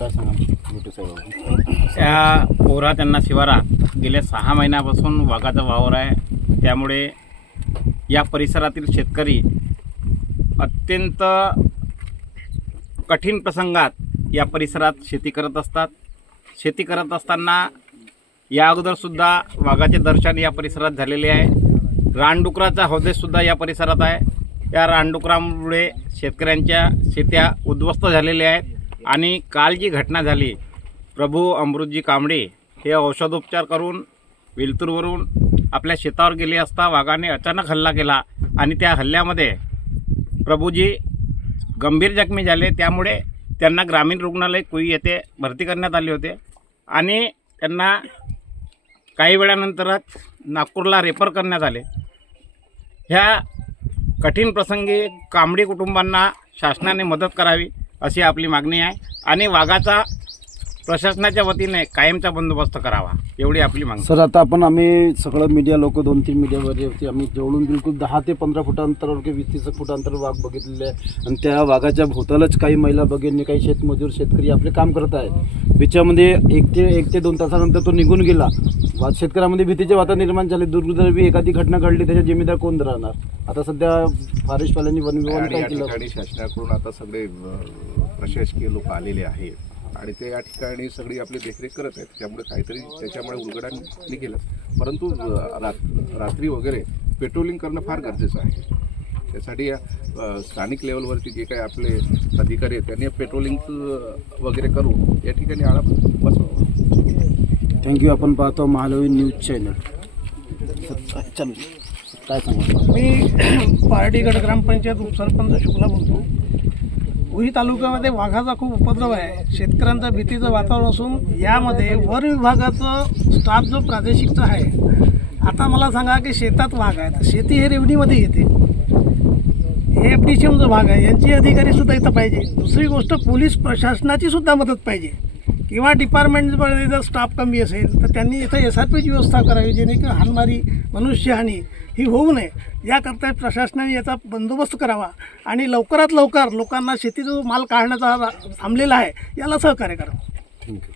काय सांगा त्या पोरा त्यांना शिवारा गेल्या 6 महिन्यापासून वाघाचा वावर आहे. त्यामुळे या परिसरातील शेतकरी अत्यंत कठीण प्रसंगात या परिसरात शेती करत असतात. शेती करत असताना या अगोदरसुद्धा वाघाचे दर्शन या परिसरात झालेले आहे. रानडुकराचा हौदेसुद्धा या परिसरात आहे. या रानडुकरामुळे शेतकऱ्यांच्या शेत्या उद्ध्वस्त झालेल्या आहेत. आणि काल जी घटना झाली, प्रभू अमृतजी कांबळे हे औषधोपचार करून विलतूरवरून आपल्या शेतावर गेले असता वाघाने अचानक हल्ला केला आणि त्या हल्ल्यामध्ये प्रभूजी गंभीर जखमी झाले. त्यामुळे त्यांना ग्रामीण रुग्णालय कुई येथे भरती करण्यात आले होते आणि त्यांना काही वेळानंतरच नागपूरला रेफर करण्यात आले. ह्या कठीण प्रसंगी कांबळे कुटुंबांना शासनाने मदत करावी अशी आपली मागणी आहे आणि वाघाचा प्रशासनाच्या वतीने कायमचा बंदोबस्त करावा एवढी आपली मागणी. सर, आता आम्ही सगळं मीडिया लोक 2-3 मीडियावर होती. आम्ही जवळून बिलकुल 10 ते 15 फुट अंतरावर की 20-30 फुट अंतरावर वाघ बघितलेले आहे आणि त्या वाघाच्या भोवतालच काही महिला भगिनी, काही शेतमजूर शेतकरी आपले काम करत आहेत. बिच्यामध्ये 1 ते 2 तासानंतर तो निघून गेला. शेतकऱ्यामध्ये भीतीचे वातावरण निर्माण झाले. दुर्दैवी एखादी घटना घडली, त्याच्या जिम्मेदार कोण राहणार? आता सध्या फॉरेस्टवाल्यांनी वन विभागाने काय केलं? शासनाकडून आता सगळे प्रशासकीय लोक आलेले आहेत आणि ते या ठिकाणी सगळी आपली देखरेख करत आहेत. त्यामुळे काहीतरी त्याच्यामुळे उलगडा निघेल. परंतु रात्री वगैरे पेट्रोलिंग करणं फार गरजेचं आहे. त्यासाठी या स्थानिक लेवलवरती जे काही आपले अधिकारी आहेत त्यांनी पेट्रोलिंग वगैरे करून या ठिकाणी आळा बसवावा. थँक्यू. आपण पाहतो महालवी न्यूज चॅनल. चल, काय सांगा? मी पारडीगड ग्रामपंचायत उपसरपंच शुक्ला बोलतो. उही तालुक्यामध्ये वाघाचा खूप उपद्रव आहे. शेतकऱ्यांचं भीतीचं वातावरण असून यामध्ये वन विभागाचं स्टाफ जो प्रादेशिकचा आहे. आता मला सांगा की शेतात वाघ आहे, तर शेती हे रेवणीमध्ये येते. हे एफडीसीएम जो भाग आहे यांची अधिकारीसुद्धा इथं पाहिजे. दुसरी गोष्ट, पोलीस प्रशासनाची सुद्धा मदत पाहिजे किंवा डिपार्टमेंटमध्ये जर स्टाफ कमी असेल तर त्यांनी इथं SRPची व्यवस्था करावी, जेणेकरून हाणमारी, मनुष्यहानी ही होऊ नये. याकरता प्रशासनाने याचा बंदोबस्त करावा आणि लवकरात लवकर लोकांना शेतीचा जो माल काढण्याचा थांबलेला आहे याला सहकार्य करावं. थँक्यू.